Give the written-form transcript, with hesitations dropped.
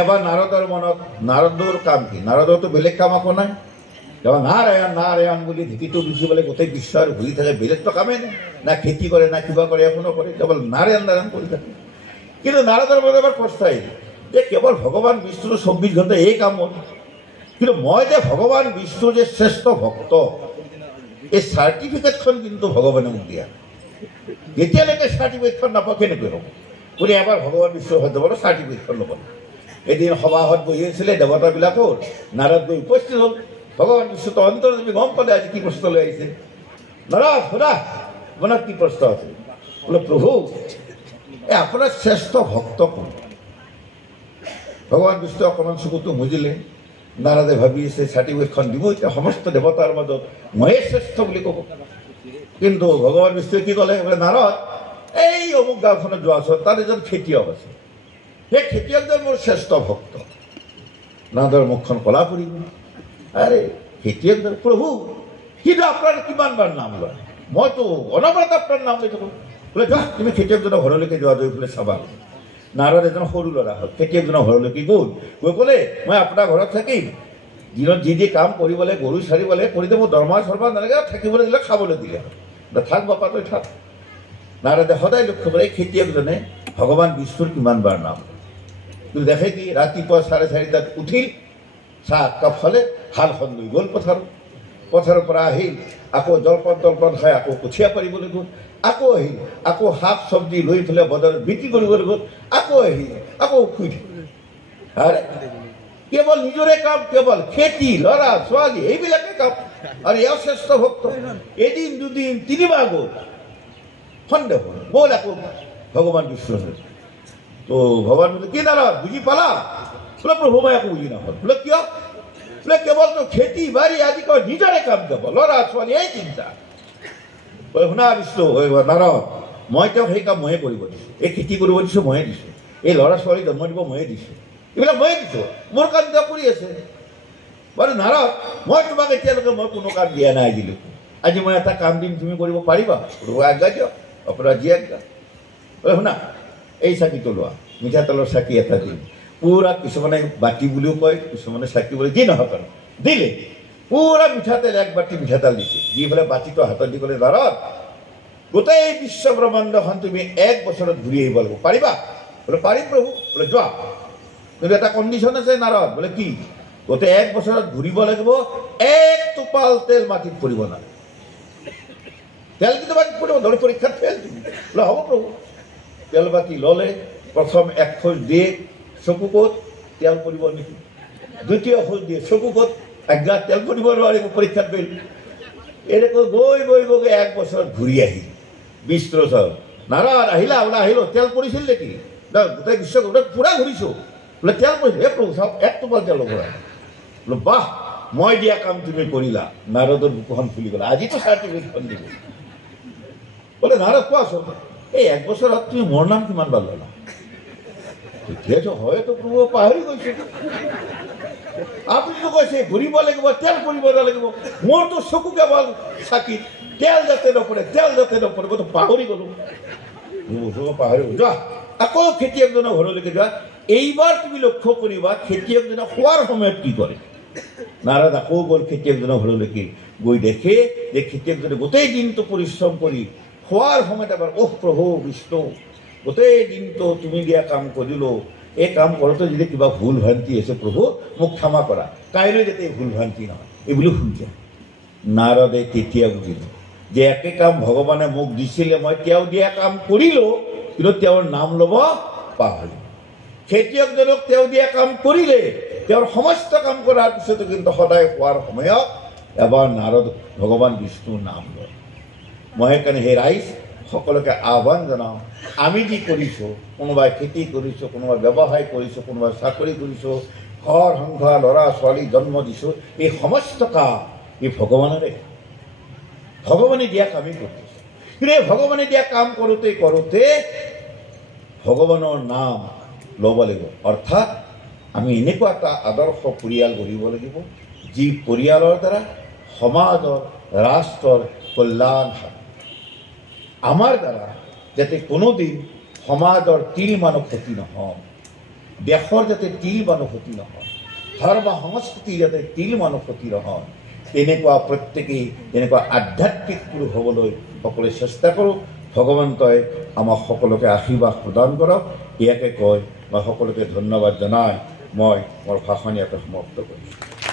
এবাৰ নাৰদৰ মনত নাৰদৰ কাম কি নাৰদৰতো বেলেগ কাম একো নাই এবার নারায়ণ নারায়ণ বলি ঢেঁকিটো গুচি বলে গোটেই বিশ্ব আর ঘুরি থাকে বেলেগতো কামেই নাই না খেতি করে না কিবা করে এখনো করে কেবল নারায়ণ নারায়ণ করে থাকে কিন্তু নাৰদৰ মনত এবাৰ প্ৰশ্ন আহিল যে কেৱল ভগৱান বিষ্ণুৰ 24 ঘণ্টা এই কামত কিন্তু মই যে ভগৱান বিষ্ণুৰ যে শ্ৰেষ্ঠ ভক্ত এই চাৰ্টিফিকেটখন কিন্তু ভগৱানে মোক দিয়া যেতিয়ালৈকে চাৰ্টিফিকেটখন নাপাওঁ কেনেকৈ হ'ব বুলি এবাৰ ভগৱান বিষ্ণুৰ সৈতে বোলো চাৰ্টিফিকেটখন ল'ব এদিন সভাহত বহি আছিলে দেৱতাবিলাকৰ নাৰদ গৈ উপস্থিত হ'ল ভগৱান বিষ্ণুটো অন্তৰ তুমি গম পালে আজি কি প্ৰশ্ন লৈ আহিছে নাৰদ শুনা আপোনাৰ কি প্ৰশ্ন আছে বোলে প্ৰভু এই আপোনাৰ শ্ৰেষ্ঠ ভক্ত কোন ভগৱান বিষ্ণুৱে অকণমান চকুটো মুজিলে নাৰদে ভাবি আছে চাৰ্টিফিকেটখন দিব এতিয়া সমস্ত দেৱতাৰ মাজত ময়ে শ্ৰেষ্ঠ বুলি ক'ব কিন্তু ভগৱান বিষ্ণুৱে কি ক'লে বোলে নাৰদ এই অমুক গাঁওখনত যোৱাচোন তাত এজন খেতিয়ক আছে সেই খেতিয়কজন মোৰ শ্ৰেষ্ঠ ভক্ত নাৰদৰ মুখখন কলা পৰি আৰে খেতিয়কজন প্ৰভু কিন্তু আপোনাৰ কিমানবাৰ নাম লয় মইতো অনবৰত আপোনাৰ নাম লৈ থাকোঁ বোলে যোৱা তুমি খেতিয়কজনৰ ঘৰলৈকে যোৱা গৈ বোলে চাবা নাৰদ এজন সৰু ল'ৰা হ'ল খেতিয়কজনৰ ঘৰলৈকে গ'ল গৈ ক'লে মই আপোনাৰ ঘৰত থাকিম দিনত যি যি কাম কৰিবলৈ গৰু চাৰিবলৈ কৰিলে মোৰ দৰমহা চৰমহা নালাগে থাকিবলৈ দিলে খাবলৈ দিলে থাক বাপা তই থাক নাৰদে সদায় লক্ষ্য কৰে এই খেতিয়কজনে ভগৱান বিষ্ণুৰ কিমানবাৰ নাম কিন্তু দেখে কি ৰাতিপুৱা 4:30 উঠিল চাহ একাপ খালে হালখন লৈ গ'ল পথাৰৰ পৰা আহিল আকৌ জলপান খাই আকৌ কঠীয়া পাৰিবলৈ গ'ল আকৌ আহিল আকৌ শাক চব্জি লৈ পেলাই বজাৰত বিক্ৰী কৰিবলৈ গ'ল আকৌ আহিল আকৌ শুই থাকিল আৰে কেৱল নিজৰে কাম কেৱল খেতি ল'ৰা ছোৱালী এইবিলাকে কাম আৰু এওঁ শ্ৰেষ্ঠ ভক্ত এদিন দুদিন 3বাৰ গ'ল সন্দেহ হ'ল ব'ল আকৌ ভগৱান বিষ্ণু তো ভগৱান কি নাৰদ বুজি পালা বোলে প্ৰভু মই একো বুজি নাপালোঁ বোলে কিয় বোলে কেৱলতো খেতি বাৰী আদি কয় নিজৰে কাম কেৱল ল'ৰা ছোৱালী এই চিন্তা বোলে শুনা বিষ্ণু নাৰদ মই তেওঁক সেই কাম ময়ে কৰিব দিছোঁ এই খেতি কৰিব দিছোঁ ময়ে দিছোঁ এই ল'ৰা ছোৱালী জন্ম দিব ময়ে দিছোঁ এইবিলাক ময়ে দিছোঁ মোৰ কাম তেওঁ কৰি আছে বাৰু নাৰদ মই তোমাক এতিয়ালৈকে মই কোনো কাম দিয়া নাই দিলোঁ আজি মই এটা কাম দিম তুমি কৰিব পাৰিবা আজ্ঞা দিয়ক আপোনাৰ যি আজ্ঞা বোলে শুনা এই চাকিটো লোৱা মিঠাতেলৰ চাকি এটা দিম পুৰা কিছুমানে বাতি বুলিও কয় কিছুমানে চাকি বুলি যি নহওক আৰু দিলে পুৰা মিঠাতেল 1 বাতি মিঠাতেল দিছে দি পেলাই বাতিটো হাতত দি ক'লে নাৰদ গোটেই বিশ্ব ব্ৰহ্মাণ্ডখন তুমি 1 বছৰত ঘূৰি আহিব লাগিব পাৰিবা বোলে পাৰিম প্ৰভু বোলে যোৱা কিন্তু এটা কণ্ডিশ্যন আছে নাৰদ বোলে কি গোটেই 1 বছৰত ঘূৰিব লাগিব 1 টোপাল তেল মাটিত পৰিব নালাগে তেল কিন্তু মাটিত পৰিব ধৰি পৰীক্ষাত ফেল তুমি বোলে হ'ব প্ৰভু তেল বাতি ল'লে প্ৰথম 1 খোজ দিয়ে চকু ক'ত তেল পৰিব নেকি দ্বিতীয় খোজ দিয়ে চকু ক'ত আজ্ঞা তেল পৰিব নোৱাৰিব পৰীক্ষাত ফেল এনেকৈ গৈ 1 বছৰত ঘূৰি আহিল বিষ্ণু নাৰদ আহিলা বোলে আহিলোঁ তেল পৰিছিল নেকি গোটেই বিশ্ব পুৰা ঘূৰিছোঁ বোলে তেল পৰিছিল এই প্ৰভু চাওক 1 টোপাল তেল ল'ব বোলে বাহ মই দিয়া কাম তুমি কৰিলা নাৰদৰ বুকুখন ফুলি গ'লা আজিতো চাৰ্টিফিকেটখন দিব বোলে নাৰদ কোৱাচোন এই 1 বছৰত তুমি মোৰ নাম কিমানবাৰ ল'লা তেতিয়াতো হয়তো প্ৰভু পাহৰি গৈছে আপুনিতো কৈছে ঘূৰিব লাগিব তেল পৰিব নালাগিব মোৰতো চকু কেৱল চাকি তেল যাতে নপৰে মইতো পাহৰি গ'লোঁ পাহৰি গ'লো যোৱা আকৌ খেতিয়কজনৰ ঘৰলৈকে যোৱা এইবাৰ তুমি লক্ষ্য কৰিবা খেতিয়কজনে খোৱাৰ সময়ত কি কৰে নাৰদ আকৌ গ'ল খেতিয়কজনৰ ঘৰলৈকে গৈ দেখে যে খেতিয়কজনে গোটেই দিনটো পৰিশ্ৰম কৰি খোৱাৰ সময়ত এবাৰ প্ৰভু বিষ্ণু গোটেই দিনটো তুমি দিয়া কাম কৰিলোঁ এই কাম কৰোঁতে যদি কিবা ভুল ভ্ৰান্তি আছে প্ৰভু মোক ক্ষমা কৰা কাইলৈ যাতে ভুল ভ্ৰান্তি নহয় এই বুলি শুনিছে নাৰদে তেতিয়া বুজিলোঁ যে একে কাম ভগৱানে মোক দিছিলে মই তেওঁ দিয়া কাম কৰিলোঁ কিন্তু তেওঁৰ নাম ল'ব পাহৰিলোঁ খেতিয়কজনক তেওঁ দিয়া কাম কৰিলে তেওঁৰ সমস্ত কাম কৰাৰ পিছতো কিন্তু সদায় খোৱাৰ সময়ত এবাৰ নাৰদ ভগৱান বিষ্ণুৰ নাম লয় মই সেইকাৰণে সেই ৰাইজ সকলোকে আহ্বান জনাওঁ আমি যি কৰিছোঁ কোনোবাই খেতি কৰিছোঁ কোনোবাই ব্যৱসায় কৰিছোঁ কোনোবাই চাকৰি কৰিছোঁ ঘৰ সংসাৰ ল'ৰা ছোৱালী জন্ম দিছোঁ এই সমস্ত কাম এই ভগৱানে দিয়া কামেই কৰিছোঁ কিন্তু এই ভগৱানে দিয়া কাম কৰোঁতে ভগৱানৰ নাম ল'ব লাগিব অৰ্থাৎ আমি এনেকুৱা এটা আদৰ্শ পৰিয়াল গঢ়িব লাগিব যি পৰিয়ালৰ দ্বাৰা সমাজৰ ৰাষ্ট্ৰৰ কল্যাণ হয় আমাৰ দ্বাৰা যাতে কোনোদিন সমাজৰ তিলমানো ক্ষতি নহয় দেশৰ যাতে তিল মানুহ ক্ষতি নহয়, ধৰ্ম সংস্কৃতিৰ যাতে তিল মানুহ ক্ষতি নহয়, তেনেকুৱা প্ৰত্যেকেই তেনেকুৱা আধ্যাত্মিক পুৰুষ হ'বলৈ সকলোৱে চেষ্টা কৰোঁ। ভগৱন্তই আমাক সকলোকে আশীৰ্বাদ প্ৰদান কৰক। ইয়াকে কৈ মই সকলোকে ধন্যবাদ জনাই মই মোৰ ভাষণ ইয়াতে সমাপ্ত কৰিছোঁ।